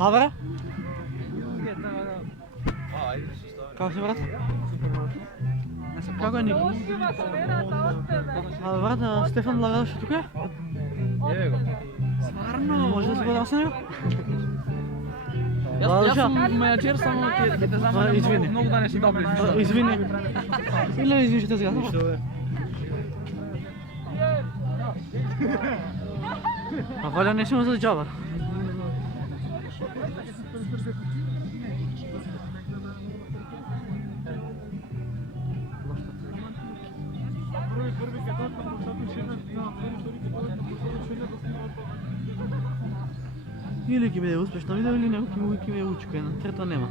Ставре? Как си, брат? Како е Ники? Брат, Стефан Лагаш тук е? Еве го. Сварно, може да се говорим с него? Јас сум менаџер, само ќе те замолам извини. многу да не си добри. Извини. Или извини, ще сега. А Валя не сме за джаба. Или ќе биде успешно видео или некој ќе ме учка, на трето нема.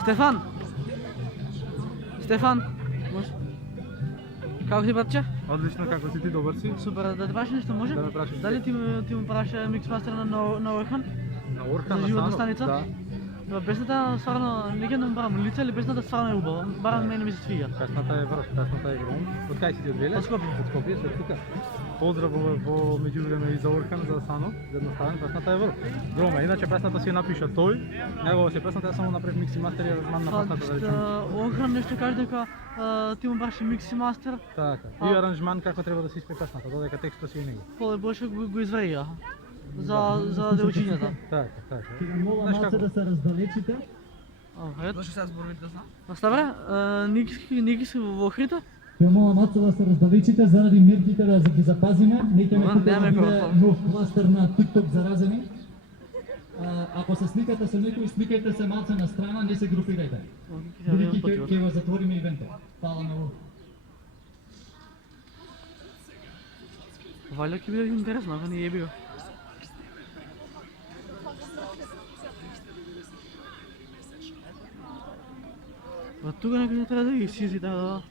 Стефан! Стефан! Како си, братче? Одлично, како си ти, добар си? Супер, да те прашам нешто може? Да ме прашаш. Дали ти му праша миксмастер на Орхан? На Орхан, За животна станица? Да. Песната стварно, не ќе да барам лице, или песната стварно е убава. Барам мене ми се свиѓа. Песната е врв, песната е гром. Од кај си ти од Велес? Од Скопје. Од Скопје, се тука. Поздрав во меѓувреме и за Орхан, за Сано, за едноставен, песната е врв. Грома, иначе песната си ја напиша тој, негова си песната, ја само направив микс и мастер и ја размам на песната да речем. Орхан нешто каже дека ти му браше микс и мастер. Така, и аранжман како треба да се испее песната, додека текстот си и него. Поле Боше го изврија. За девојчињата. Така, така. Мола малце да се раздалечите. Ето. Зошто сега зборувате да знам? Оставре, Ники си во Охрита? Ќе мола малце да се раздалечите заради мерките да ги запазиме. Не ќе ме тука Нема да биде микрофон. нов кластер на TikTok заразени. Ако се сликате со некој, сликајте се малце на страна, не се групирајте. Бидејќи ќе го затвориме ивентот. Фала многу. Валя ќе биде интересно, ако не јеби го. Па тука некој не треба да ги сизи, така да...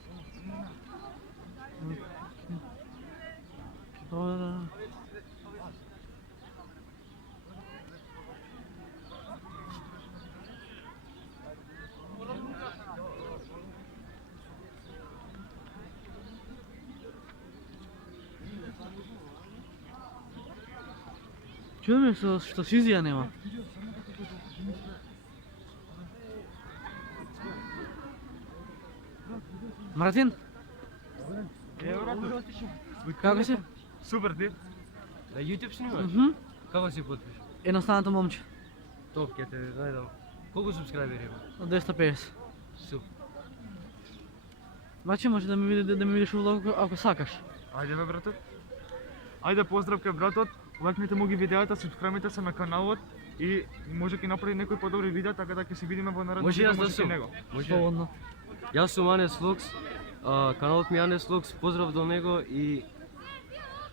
Тоа да... Чудо ме што сизија нема. Мартин? Како си? Супер ти. На YouTube снимаш? Како си потпиш? Едноставното момче. Топ, ќе те најдам. Колку субскрайбери има? Од 250. Супер. Баче може да ми видиш улог ако сакаш. Ајде бе братот. Ајде поздрав кај братот. Лајкнете му ги видеата, субскрајбите се на каналот и може ќе направи некои подобри видеа така да ќе се видиме во наредно Може видео јас да може сум. кај него. Може. Слободно. Јас сум Анес Лукс, каналот ми Анес Лукс, поздрав до него и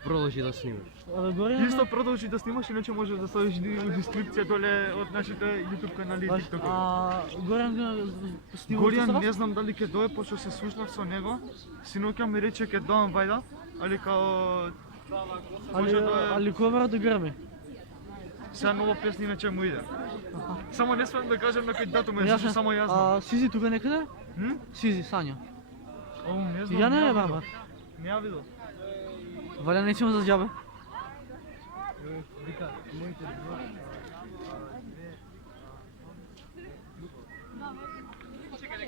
продолжи да снимаш. Горе Исто продолжи да снимаш, иначе можеш да ставиш у дескрипција доле од нашите YouTube канали и TikTok. Горјан снима Горијан не знам дали ќе дое, пошто се слушнав со него. Синоќа ми рече ќе доам вајда, али као може да Али ковара да грами. сега нова песна иначе му иде. Само не смеам да кажам на кој датум е, Јас зашто само јас знам. Сизи тука некаде? М? Сизи, Сања. О, не знам. Ја не е видов. баба. Не ја видов. Валя не за џабе. Вика, моите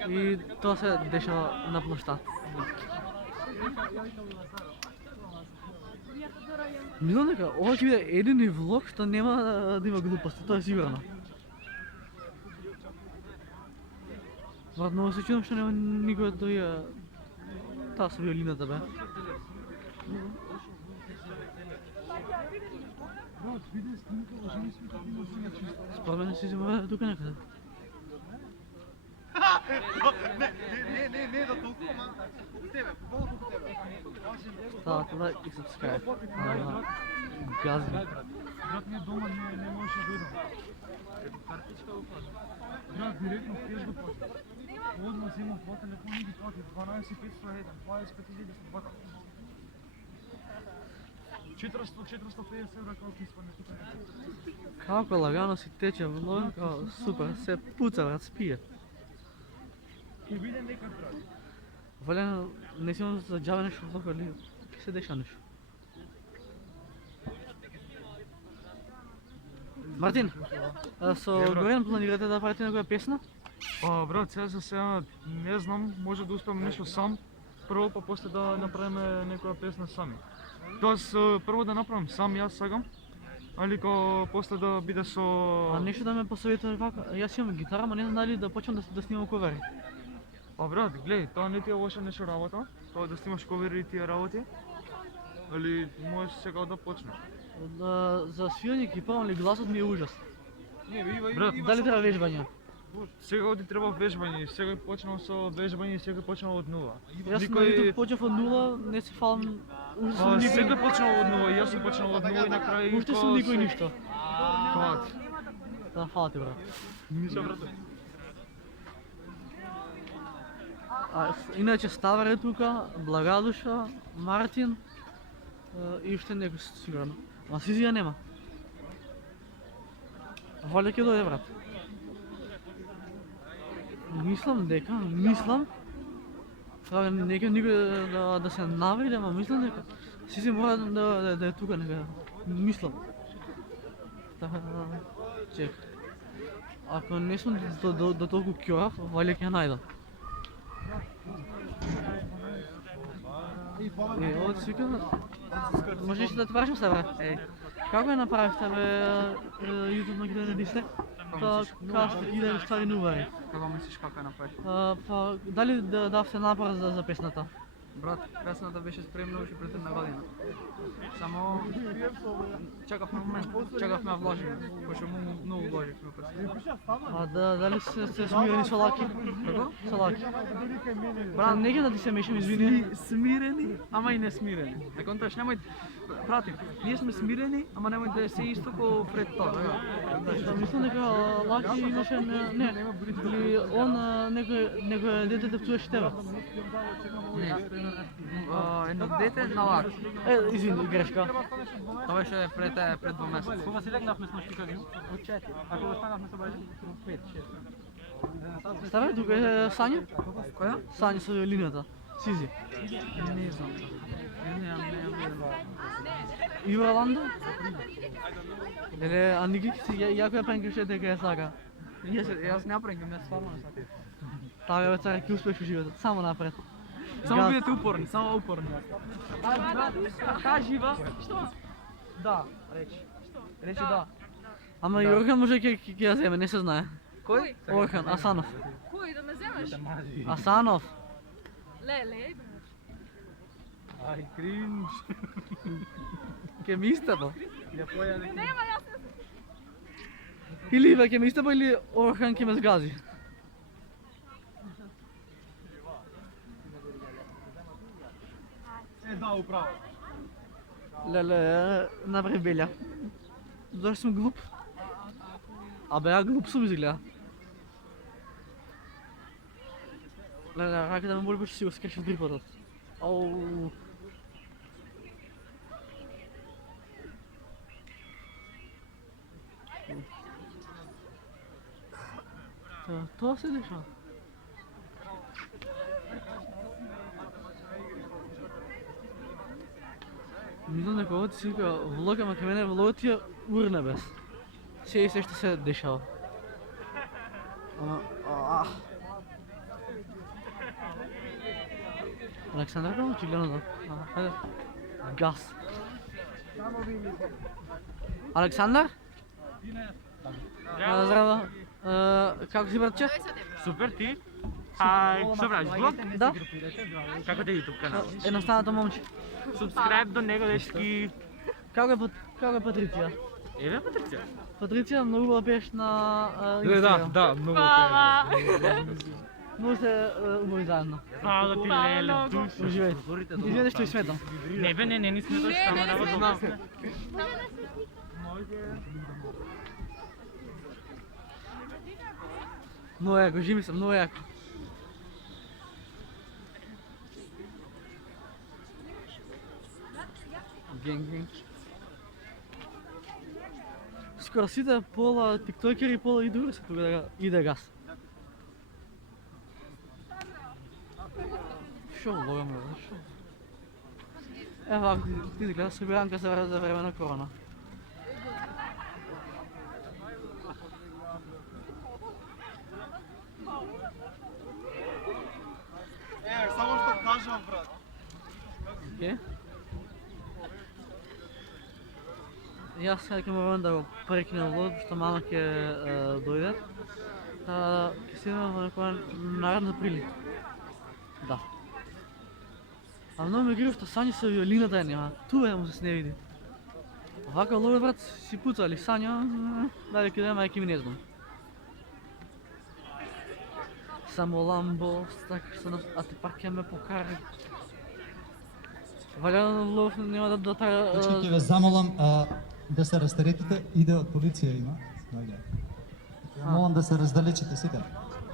И тоа се дешава на площад. Мислам дека ова ќе биде едини влог што нема да има глупости, тоа е сигурно. Брат, многу се чудам што нема никој да ја... Таа со виолината бе. Според мене си взема тука некаде. Не, да толкова, ма. Тебе, поболно колку тебе. Ставате лайк и subscribe. Гази. Брат, ние дома не можеше да дојдам. Картичка го плати. Брат, директно в кеш го плати. Одма земам по телефон и ги плати. 12.501, 25.000 450 евра колку испадне тука. Како лагано си тече влог, супер, се пуца, брат, спие. Ќе биде некак брат. Валено, не сигурно за джаве нещо влог, или се деша нещо. Мартин, со Горен планирате да правите некоја песна? Па брат, сега не знам, може да успеам нешто сам. Прво па после да направиме некоја песна сами. Тоест прво да направам сам јас сагам, али после да биде со А нешто да ме посоветува вака, јас имам гитара, ма не знам дали да почнам да снимам ковери. Па брат, гледај, тоа не ти е лоша нешто работа, тоа да снимаш ковери и тие работи. Али можеш сега да почнеш. За свирење кипавам ли гласот ми е ужас. Брат, Дали треба вежбање? сега оди треба вежбање, сега почнал со вежбање и сега почнал од нула. Јас на YouTube почнав од нула, не се фалам ужасно Сега почнал од нула, јас сум почнал од нула и на крај Уште сум никој ништо. Квад. Да, фала ти брат. Ништо брате. Иначе Ставар е тука, Благадуша, Мартин и уште некој сигурно. А Сизија нема. Валя ќе дојде брат. Мислам треба некој да се навреде, ама мислам дека Сизи мора да е тука некаде. Мислам. Така, чек. Ако не сум до толку кјорав, валя ќе најдам. Овде свика, можеш да те прашам се бре? Како ја направивте бе YouTube Македонија Дисте? Тоа каст иде стари нувари. Како мислиш како ја направиш? Па дали да давте напор за песната? Брат, песната беше спремна уште пред една година. Само чекавме момент, чекавме да вложиме, пошто многу вложивме песната. А дали се смирени со Лаки? Како? Со Лаки. Брат, не ќе да ти се мешам, извини. Смирени, ама и не смирени. На конташ немој прати. Ние сме смирени, ама немој да се исто како пред тоа. Да, мислам дека Лаки имаше не, или он некој дете те псуваше тебе. Не. Едно дете на лак. Извини, грешка. Тоа беше пред 2 месеца. Кога си легнавме со бајле? Од 4. А кога станавме со бајле? 5, 6. Ставе тука е Сања? Која? Сања со линијата. Сизи. Не знам. Не видам. Ивра Ландо? Еле Аники јако ја пенкаше дека ја сака. Јас не направам, јас стварно не сакам. Таа бе царе ќе успеш во животот, само напред. Само бидете упорни, само упорни. Таа жива. Што? Да, речи. Речи да. Ама и Орхан може ќе ја земе, не се знае. Кој? Орхан Асанов. Кој да ме земеш? Асанов. Леле, Ај, кринж. Ќе ми истапа. нема, јас не Или Ива ќе ми истапа или Орхан ќе ме згази. Да, управо. Леле, направи белја. Зашто сум глуп? Абе, ја глуп сум изгледа. Леле, раката ме боли пошто си го скрешив 3 патот. Ау. Тоа се дешава. Мислам дека овој си вика влог, ама кај мене влогот ти е урнебес. Се и се што се дешава. Александър како очигледно да. Хајде. Газ. Александър? Здраво. Како си братче? Супер ти. Што правиш, влог? Да? Како те YouTube канал? Едноставното момче. Subscribe до него дечки. Како е Патриция? Еве Патриция. Патриция многу убава пееш на Да, да, многу окей. Много се убави заедно. Фала ти леле, душа. Уживајте. Извинете што ви сметам. Не бе, не сметаш, само да знам. Много јако, жими се, много јако. Генг. Скоро сите пола тиктокери, пола и други се тука да иде газ. Що ловимо? Що? Ева, ти гледа Srbijanka за време на корона. Само што кажам, брат. Окей. Јас сега ќе морам да го прекинем лот, што мама ќе дојде. Ќе се имам во некоја наредна прилика. Да. А многу ме грижи што Сања со виолината ја нема. Тува ја му се не види. Вака лове брат си пуцали Сања, дали ќе да мајки ми не знам. Само ламбо, така се а ти пак ќе ме покари. Валя лов нема да тара... Дечки, ќе ве замолам да се растеретите, иде од полиција има. Доаѓа. Ја молам да се раздалечите сите.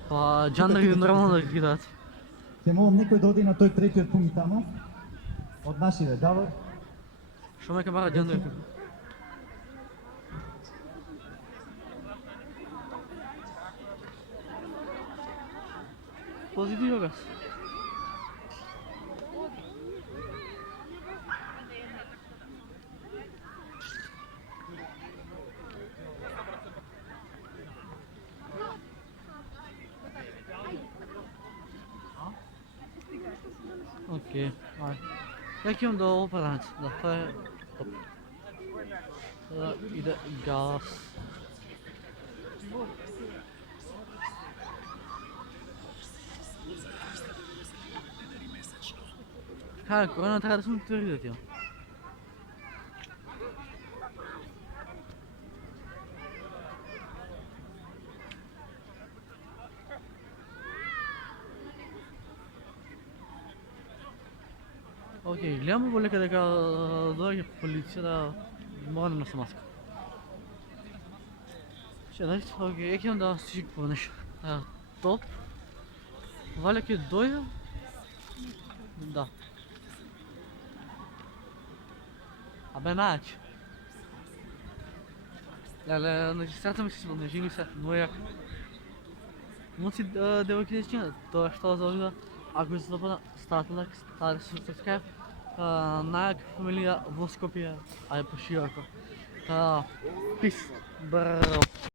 Па џандари нормално да ги кидаат. Ќе молам некој да оди на тој третиот пункт тамо. Од нашиве, Давор. Што ме ке бара џандари? Позитиво гас. Окей, ај. Ја ќе имам да опарањето, да, тоа е топ. Сега иде газ. Хај, корона треба да се мотивира тие. Окей, гледам полека дека доаѓа полиција да мора да носи маска. Ще дайте, окей, ќе имам да си купувам нешто. Топ. Валя ќе дојде. Да. Абе најаќе. Леле, значи срцето ми се спомне, жили се, но јако. Моци девојки дечиња, тоа што завида, ако се запада, ставате лайк, ставате subscribe, најак фамилија во Скопје, а е пошироко. Пис, бро.